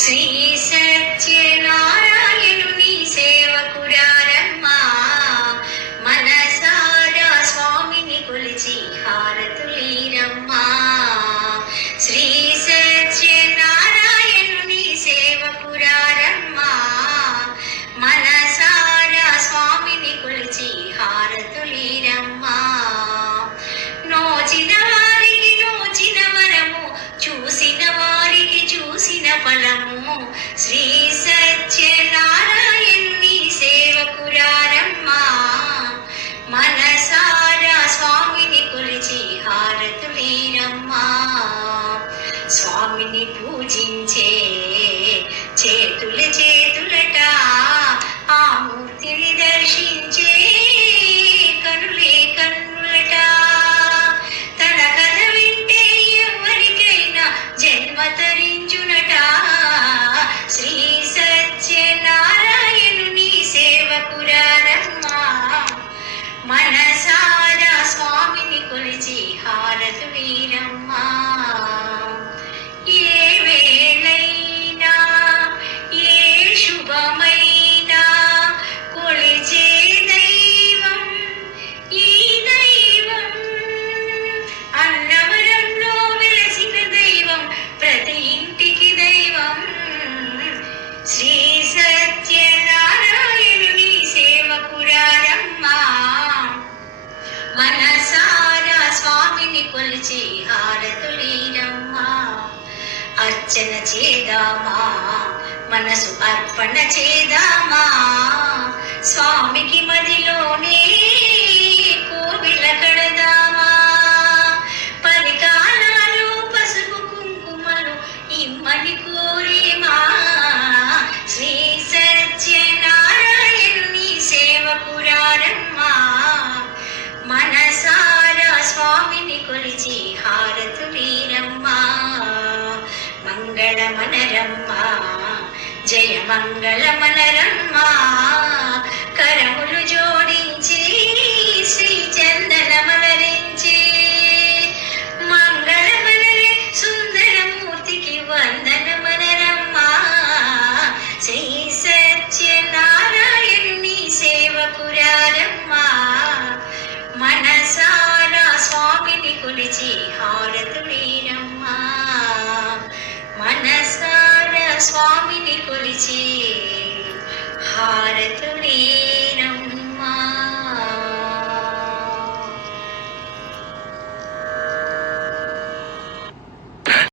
శ్రీ సత్యనారాయణుని సేవకురారమ్మా, మనసారా స్వామిని కొలిచి హారతులీరమ్మా. శ్రీ సత్యనారాయణుని సేవకురారమ్మా, మనసారా స్వామిని కొలిచి హారతులీరమ్మా. నోచిన వారికి నోచిన వరము, చూసిన వారికి చూసిన ఫలము. శ్రీ సత్యనారాయణుని సేవకురారమ్మా, మనసారా స్వామిని కొలిచి హారతులీరమ్మా. స్వామిని పూజించే చేతుల చేతులట, ఆ మూర్తిని దర్శించే కనులే కన్నులట. తన కథ వింటే ఎవరికైనా జన్మ తరించునట. శ్రీ సత్యనారాయణుని సేవకురారమ్మా, మనసారా స్వామిని కొలిచి హారతులీరమ్మా. ఏ వేళైనా ఏ శుభమైనా కొలిచే దైవం ఈ దైవం. అన్నవరంలో వెలసిన దైవం, ప్రతి ఇంటికి దైవం. శ్రీ సత్యనారాయణుని సేవకురారమ్మా, మనసారా స్వామిని కొలిచి హారతులీరమ్మా. అర్చన చేదామా, మనసు అర్పణ చేదామా, స్వామికి మదిలోనే కోవిల కడదామా. పరికాలాలు పసుపు కుంకుమలు ఇమ్మని కోరేమా. శ్రీ సత్యనారాయణుని సేవకురారమ్మా, మనసారా స్వామిని కొలిచి హారతులీరమ్మా. మంగళమనరమ్మా, జయ మంగళమనరమ్మా. కరములు జోడించి శ్రీ చందనమలరించి, మంగళమనరే సుందరమూర్తికి వందనమనరమ్మా. శ్రీ సత్యనారాయణుని సేవకురారమ్మా, మనసారా స్వామిని కొలిచి హారతులీరమ్మా. మనసారా స్వామిని కొలిచి హారతులీరమ్మా.